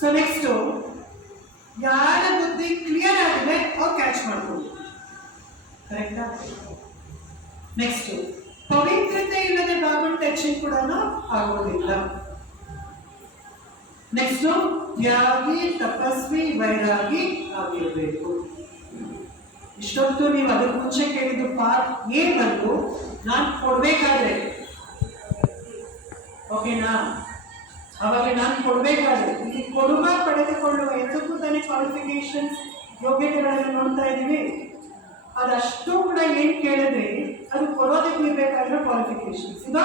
So next ಯಾರ ಬುದ್ಧಿ clear ಆಗಿದೆ ಅವ್ರು ಕ್ಯಾಚ್ ಮಾಡ್ಬೋದು. ಕರೆಕ್ಟಾ? ನೆಕ್ಸ್ಟ್ ಪವಿತ್ರತೆ ಇಲ್ಲದೆ ಬಾಬನ್ ಟಚಿಂಗ್ ಕೂಡ ಆಗೋದಿಲ್ಲ. ನೆಕ್ಸ್ಟ್ ತ್ಯಾಗಿ, ತಪಸ್ವಿ, ವೈರಾಗಿ ಆಗಿರಬೇಕು. ಇಷ್ಟೊತ್ತು ನೀವು ಅದರ ಮುಂಚೆ ಕೇಳಿದ್ದು ಪಾರ್ಟ್ ಎ ಬಂದು ನಾನು ಕೊಡ್ಬೇಕಾದ್ರೆ, ಓಕೆನಾ? ಅವಾಗ ನಾನು ಕೊಡ್ಬೇಕಾದ್ರೆ ಇಲ್ಲಿ ಕೊಡುವ ಪಡೆದುಕೊಳ್ಳುವ ಎಲ್ಲಕ್ಕೂ ತಾನೇ ಕ್ವಾಲಿಫಿಕೇಶನ್ಸ್ ಯೋಗ್ಯತೆಗಳನ್ನು ನೋಡ್ತಾ ಇದ್ದೀವಿ. ಅದಷ್ಟು ಕೂಡ ಏನ್ ಕೇಳಿದ್ರೆ ಅದು ಕೊಡೋದಕ್ಕೆ ಇರ್ಬೇಕಾಗಿರೋ ಕ್ವಾಲಿಫಿಕೇಶನ್ಸ್, ಈಗ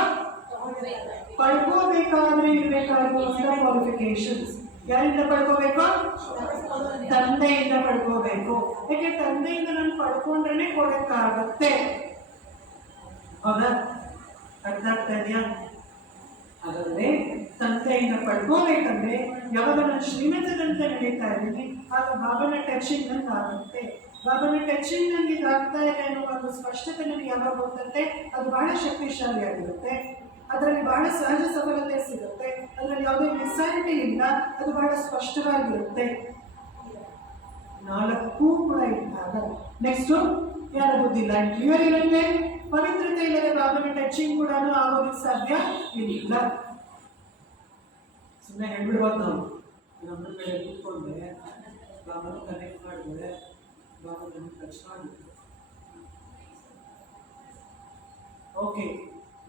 ಪಡ್ಕೋಬೇಕಾದ್ರೆ ಇರ್ಬೇಕಾಗಿರುವಂತ ಕ್ವಾಲಿಫಿಕೇಶನ್ಸ್ ಯಾರಿಂದ ಪಡ್ಕೋಬೇಕು? ತಂದೆಯಿಂದ ಪಡ್ಕೋಬೇಕು. ಯಾಕೆ ತಂದೆಯಿಂದ ನಾನು ಪಡ್ಕೊಂಡ್ರೆ ಕೊಡಕ್ಕಾಗತ್ತೆ. ಹೌದಾ? ಅರ್ಥ ಆಗ್ತಾ ಇದೆಯಾ? ಹಾಗಾದ್ರೆ ತಂದೆಯಿಂದ ಪಡ್ಕೋಬೇಕಂದ್ರೆ ಯಾವಾಗ ನಾನು ಶ್ರೀಮಂತದಂತೆ ನಡೀತಾ ಇದ್ದೀನಿ ಆಗ ಬಾಬನ ಟಚಿಂಗ್ ನಂಗೆ ಆಗುತ್ತೆ. ಬಾಬನ ಟಚಿಂಗ್ ನನಗೆ ಇದಾಗ್ತಾ ಇದೆ ಅನ್ನೋ ಒಂದು ಸ್ಪಷ್ಟತೆ ನನಗೆ ಯಾವಾಗ ಗೊತ್ತಂತೆ ಅದು ಬಹಳ ಶಕ್ತಿಶಾಲಿಯಾಗಿರುತ್ತೆ. ಅದರಲ್ಲಿ ಬಹಳ ಸಹಜ ಸಫಲತೆ ಸಿಗುತ್ತೆ. ಅದರಲ್ಲಿ ಯಾವುದೇ ಡಿಸೈನಿಟಿ ಇಲ್ಲ, ಅದು ಬಹಳ ಸ್ಪಷ್ಟವಾಗಿರುತ್ತೆ. ನಾಲ್ಕು ಕೂಡ ಇದ್ದಾಗ ನೆಕ್ಸ್ಟ್ ಯಾರ ಬುದ್ಧಿ ಲೈನ್ ಕ್ಲಿಯರ್ ಇರುತ್ತೆ. ಪವಿತ್ರತೆ ಇಲ್ಲದೆ ಬಾಬನ ಟಚಿಂಗ್ ಕೂಡ ಆಗೋದಕ್ಕೆ ಸಾಧ್ಯ ಇಲ್ಲ. ಸುಮ್ಮನೆ ಹೇಳ್ಬಿಡ್ಬೋದು ನಾವು, ನಮ್ಮ ಕಡೆ ಕೂತ್ಕೊಂಡ್ರೆ ಬಾಬನ ಕನೆಕ್ಟ್ ಮಾಡಿದ್ರೆ ಬಾಬನ ಟಚ್ ಮಾಡಿದ್ರೆ ಓಕೆ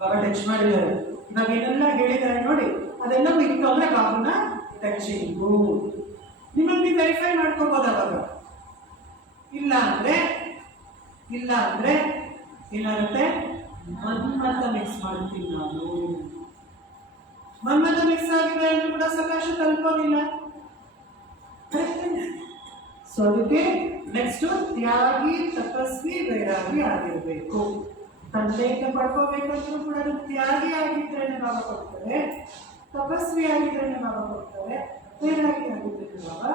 ಬಾಬಾ ಟಚ್ ಮಾಡಿದ್ದಾರೆ. ಇವಾಗ ಏನೆಲ್ಲ ಹೇಳಿದ್ದಾರೆ ನೋಡಿ, ಅದೆಲ್ಲವೂ ಇತ್ತು ಅಂದ್ರೆ ಬಾಬನ ಟಚಿಂಗು. ನಿಮಗೆ ನೀವು ವೆರಿಫೈ ಮಾಡ್ಕೋಬಹುದು. ಅವಾಗ ಇಲ್ಲ ಅಂದ್ರೆ ಏನಾಗುತ್ತೆ? ಮನ್ಮತ ಮಿಕ್ಸ್ ಮಾಡ್ತೀನಿ ನಾನು. ಮನ್ಮತ ಮಿಕ್ಸ್ ಆಗಿದೆ ಅಂದ್ರೆ ಕೂಡ ಸಕಾಶ ತಲುಪೋದಿಲ್ಲ. ಸೊ ಅದಕ್ಕೆ ನೆಕ್ಸ್ಟ್ ತ್ಯಾಗಿ, ತಪಸ್ವಿ, ವೈರಾಗಿ ಆಗಿರ್ಬೇಕು. ತಂದೆಯಿಂದ ಪಡ್ಕೋಬೇಕಂದ್ರೂ ಕೂಡ ಅದು ತ್ಯಾಗಿ ಆಗಿದ್ರೇನೆ ಬಾಬಾ ಕೊಡ್ತಾರೆ, ತಪಸ್ವಿ ಆಗಿದ್ರೇನೆ ಬಾಬಾ ಕೊಡ್ತಾರೆ, ವೈರಾಗಿ ಆಗಿದ್ರೇನೆ ಬಾಬಾ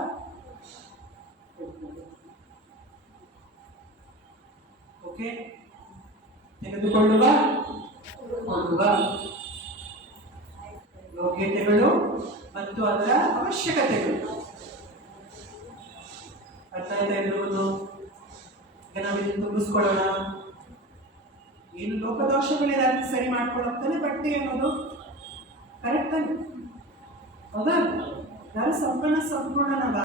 ಕೊಡ್ತಾರೆ. ಓಕೆ, ತೆಗೆದುಕೊಳ್ಳುವ ಯೋಗ್ಯತೆಗಳು ಮತ್ತು ಅದರ ಅವಶ್ಯಕತೆಗಳು. ಅರ್ಥ ಆಯ್ತಾ ಇರುವುದು? ಈಗ ನಾವಿಲ್ಲಿ ತುಂಬಿಸ್ಕೊಳ್ಳೋಣ. ಏನು ಲೋಕದೋಷಗಳಿದೆ ಅದಕ್ಕೆ ಸರಿ ಮಾಡ್ಕೊಳ್ಳೋಗ್ತಾನೆ ಬಟ್ಟೆ ಅನ್ನೋದು ಕರೆಕ್ಟ್ ತಾನೆ? ಹೌದಾ? ಯಾರು ಸಂಪೂರ್ಣ